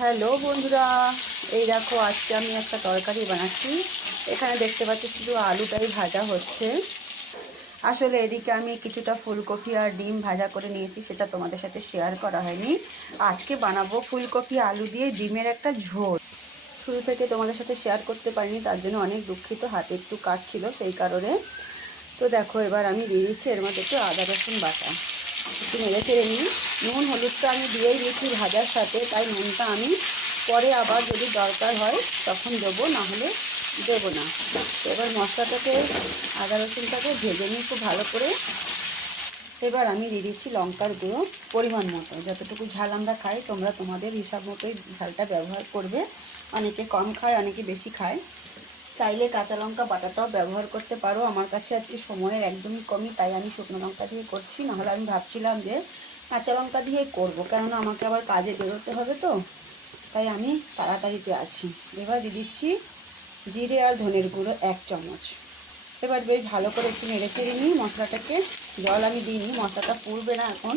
Hello বন্ধুরা, এই দেখো আজকে আমি একটা তরকারি বানাচ্ছি। এখানে দেখতে পাচ্ছি শুধু আলুটাই ভাজা হচ্ছে। আসলে এদিকে আমি কিছুটা ফুলকপি আর ডিম ভাজা করে নিয়েছি, সেটা তোমাদের সাথে শেয়ার করা হয়নি। আজকে বানাবো ফুলকপি আলু দিয়ে ডিমের একটা ঝোল। শুরু থেকে তোমাদের সাথে শেয়ার করতে পারিনি, তার জন্য অনেক দুঃখিত। হাতে একটু কাজ ছিল সেই কারণে। তো দেখো এবার আমি দিয়ে দিচ্ছি এর মধ্যে একটু আদা রসুন বাটা, একটু নেড়ে চেড়ে নিই। নুন হলুদটা আমি দিয়েই নিচ্ছি ভাজার সাথে, তাই নুনটা আমি পরে আবার যদি দরকার হয় তখন দেবো, না হলে দেবো না। তো এবার মশলাটাকে, আদা রসুনটাকে ভেজে নিই খুব ভালো করে। এবার আমি দিয়ে দিচ্ছি লঙ্কার গুঁড়ো পরিমাণ মতো, যতটুকু ঝাল আমরা খাই তোমরা তোমাদের হিসাব মতোই ঝালটা ব্যবহার করবে। অনেকে কম খায়, অনেকে বেশি খায়। চাইলে কাঁচা লঙ্কা বাটাটাও ব্যবহার করতে পারো। আমার কাছে আজকে সময়ের একদমই কমই, তাই আমি শুকনো লঙ্কা দিয়ে করছি। নাহলে আমি ভাবছিলাম যে কাঁচা লঙ্কা দিয়েই করবো, কেননা আমাকে আবার কাজে বেরোতে হবে, তো তাই আমি তাড়াতাড়িতে আছি। এবার দিয়ে দিচ্ছি জিরে আর ধনের গুঁড়ো 1 চামচ। এবার বেশ ভালো করে একটু নেড়ে চেড়ে নিই মশলাটাকে। জল আমি দিইনি, মশলাটা পুড়বে না এখন।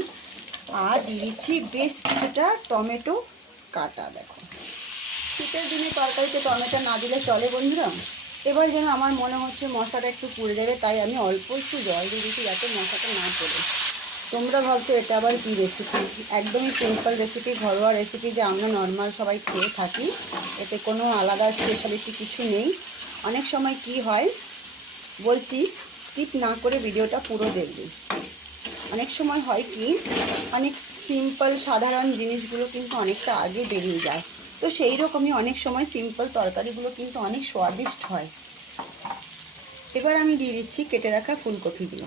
আর দিয়ে দিচ্ছি বেশ কিছুটা টমেটো কাটা। দেখো শীতের দিনে তরকারিতে টমেটো না দিলে চলে বন্ধুরা। এবার যেন আমার মনে হচ্ছে মশলাটা একটু পুড়ে যাবে, তাই আমি অল্প একটু জল দিয়ে দিচ্ছি যাতে মশলাটা না পড়ে। তোমরা ভাবছো এটা আবার কী রেসিপি? একদমই সিম্পল রেসিপি, ঘরোয়া রেসিপি, যে আমরা নর্মাল সবাই খেয়ে থাকি। এতে কোনো আলাদা স্পেশালিটি কিছু নেই। অনেক সময় কি হয় বলছি, স্কিপ না করে ভিডিওটা পুরো দেখবে। অনেক সময় হয় কি, অনেক সিম্পল সাধারণ জিনিসগুলো কিন্তু অনেকটা আগে বেরিয়ে যায়। তো সেই রকমই অনেক সময় সিম্পল তরকারিগুলো কিন্তু অনেক স্বাদিষ্ট হয়। এবার আমি দিয়ে দিচ্ছি কেটে রাখা ফুলকপিগুলো,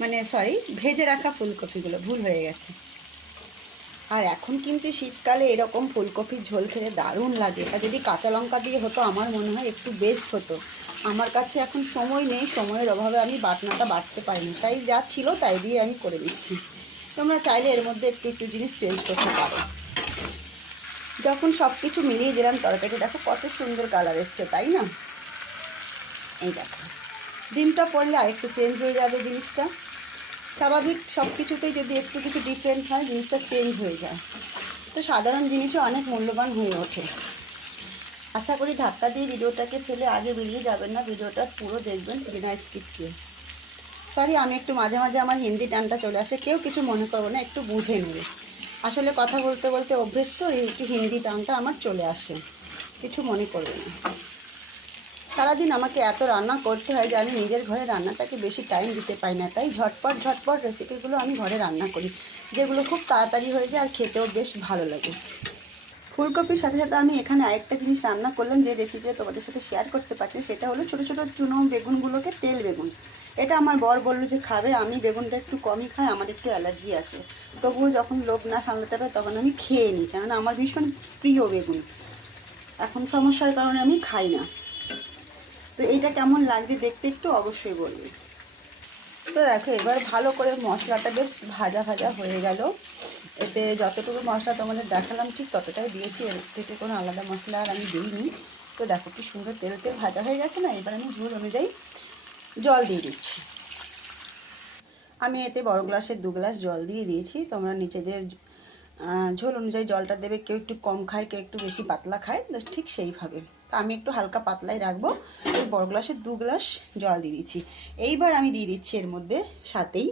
মানে সরি, ভেজে রাখা ফুলকপিগুলো, ভুল হয়ে গেছে। আর এখন কিন্তু শীতকালে এরকম ফুলকপির ঝোল খেতে দারুণ লাগে। এটা যদি কাঁচা লঙ্কা দিয়ে হতো আমার মনে হয় একটু বেস্ট হতো। আমার কাছে এখন সময় নেই, সময়ের অভাবে আমি বাটনাটা বাটতে পারিনি, তাই যা ছিল তাই দিয়ে আমি করে দিচ্ছি। তোমরা চাইলে এর মধ্যে একটু একটু জিনিস চেঞ্জ করতে পারো। যখন সব কিছু মিলিয়ে দিলাম তরকারি, দেখো কত সুন্দর কালার এসছে, তাই না? এই দেখো ডিমটা পড়লে আর একটু চেঞ্জ হয়ে যাবে জিনিসটা। স্বাভাবিক সব কিছুতেই যদি একটু কিছু ডিফারেন্ট হয় জিনিসটা চেঞ্জ হয়ে যায়। তো সাধারণ জিনিসও অনেক মূল্যবান হয়ে ওঠে। আশা করি ধাক্কা দিয়ে ভিডিওটাকে ফেলে আগে বেরিয়ে যাবেন না, ভিডিওটা পুরো দেখবেন বিনা স্কিপ দিয়ে। সরি, আমি একটু মাঝে মাঝে আমার হিন্দি টানটা চলে আসে, কেউ কিছু মনে করবো না, একটু বুঝে নেবে। আসলে কথা বলতে বলতে অভ্যেস, তো একটু হিন্দি টানটা আমার চলে আসে, কিছু মনে করবে না। সারাদিন আমাকে এত রান্না করতে হয় যে আমি নিজের ঘরে রান্নাটাকে বেশি টাইম দিতে পারি না, তাই ঝটপট ঝটপট রেসিপিগুলো আমি ঘরে রান্না করি, যেগুলো খুব তাড়াতাড়ি হয়ে যায় আর খেতেও বেশ ভালো লাগে। ফুলকপির সাথে সাথে আমি এখানে আরেকটা জিনিস রান্না করলাম, যে রেসিপিটা তোমাদের সাথে শেয়ার করতে পারছি, সেটা হলো ছোটো ছোটো চুনো বেগুনগুলোকে, তেল বেগুন। এটা আমার বর বললো যে খাবে, আমি বেগুনটা একটু কমই খাই, আমার একটু অ্যালার্জি আছে। তবুও যখন লোভ না সামলাতে পারে তখন আমি খেয়ে নিই, কেননা আমার ভীষণ প্রিয় বেগুন। এখন সমস্যার কারণে আমি খাই না। তো এইটা কেমন লাগছে দেখতে একটু অবশ্যই বলবে। তো দেখো এবার ভালো করে মশলাটা বেশ ভাজা ভাজা হয়ে গেল। এতে যতটুকু মশলা তোমাদের দেখালাম ঠিক ততটাই দিয়েছি, এর থেকে কোনো আলাদা মশলা আর আমি দিইনি। তো দেখো কি সুন্দর তেল তেল ভাজা হয়ে গেছে না। এবার আমি ঝোল অনুযায়ী জল দিয়ে দিচ্ছি। আমি এতে বড় গ্লাসের 2 গ্লাস জল দিয়ে দিয়েছি। তোমরা নিজেদের ঝোল অনুযায়ী জলটা দেবে, কেউ একটু কম খায়, কেউ একটু বেশি পাতলা খায়, ঠিক সেইভাবে। তা আমি একটু হালকা পাতলাই রাখবো। ওই বড় গ্লাসের 2 গ্লাস জল দিয়ে দিচ্ছি। এইবার আমি দিয়ে দিচ্ছি এর মধ্যে সাথেই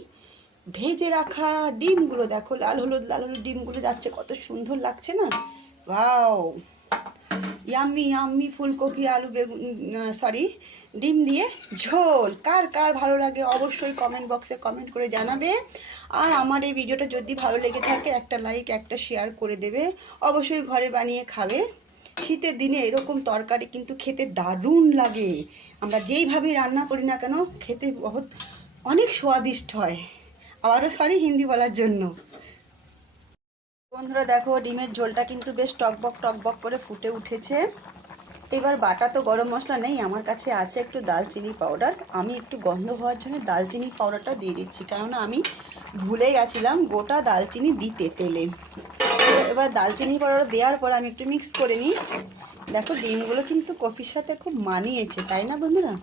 ভেজে রাখা ডিমগুলো। দেখো লাল হলুদ লাল হলুদ ডিমগুলো যাচ্ছে, কত সুন্দর লাগছে না? ওয়াও, ইয়াম্মি ইয়াম্মি ফুলকপি আলু বেগুন, সরি, ডিম দিয়ে ঝোল। কার কার ভালো লাগে অবশ্যই কমেন্ট বক্সে কমেন্ট করে জানাবে। আর আমার এই ভিডিওটা যদি ভালো লেগে থাকে একটা লাইক একটা শেয়ার করে দেবে। অবশ্যই ঘরে বানিয়ে খাবে। শীতের দিনে এরকম তরকারি কিন্তু খেতে দারুণ লাগে। আমরা যেইভাবে রান্না করি না কেন খেতে বহুত অনেক স্বাদিষ্ট হয়। আবারও সরি হিন্দি বলার জন্য। বন্ধুরা দেখো ডিমের ঝোলটা কিন্তু বেশ টকবক করে ফুটে উঠেছে। এবার বাটা তো গরম মশলা নেই আমার কাছে, আছে একটু দালচিনি পাউডার। আমি একটু গন্ধ হওয়ার জন্য দালচিনি পাউডারটা দিয়ে দিচ্ছি, কেননা আমি ভুলে গেছিলাম গোটা দালচিনি দিতে তেলে। এবার দালচিনি পাউডার দেওয়ার পর আমি একটু মিক্স করে নিই। দেখো ডিমগুলো কিন্তু কফির সাথে খুব মানিয়েছে, তাই না বন্ধুরা?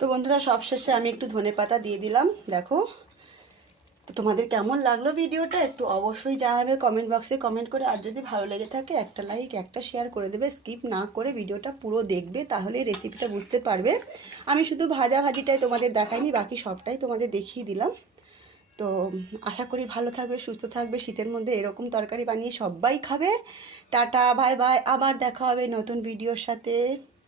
তো বন্ধুরা সবশেষে আমি একটু ধনেপাতা দিয়ে দিলাম। দেখো তো তোমাদের কেমন লাগলো ভিডিওটা একটু অবশ্যই জানাবে কমেন্ট বক্সে কমেন্ট করে। আর যদি ভালো লেগে থাকে একটা লাইক একটা শেয়ার করে দেবে, স্কিপ না করে ভিডিওটা পুরো দেখবে, তাহলে রেসিপিটা বুঝতে পারবে। আমি শুধু ভাজিটাই তোমাদের দেখাইনি, বাকি সবটাই তোমাদের দেখিয়ে দিলাম। তো আশা করি ভালো থাকবে, সুস্থ থাকবে। শীতের মধ্যে এরকম তরকারি বানিয়ে সবাই খাবে। টাটা, বাই বাই, আবার দেখা হবে নতুন ভিডিওর সাথে।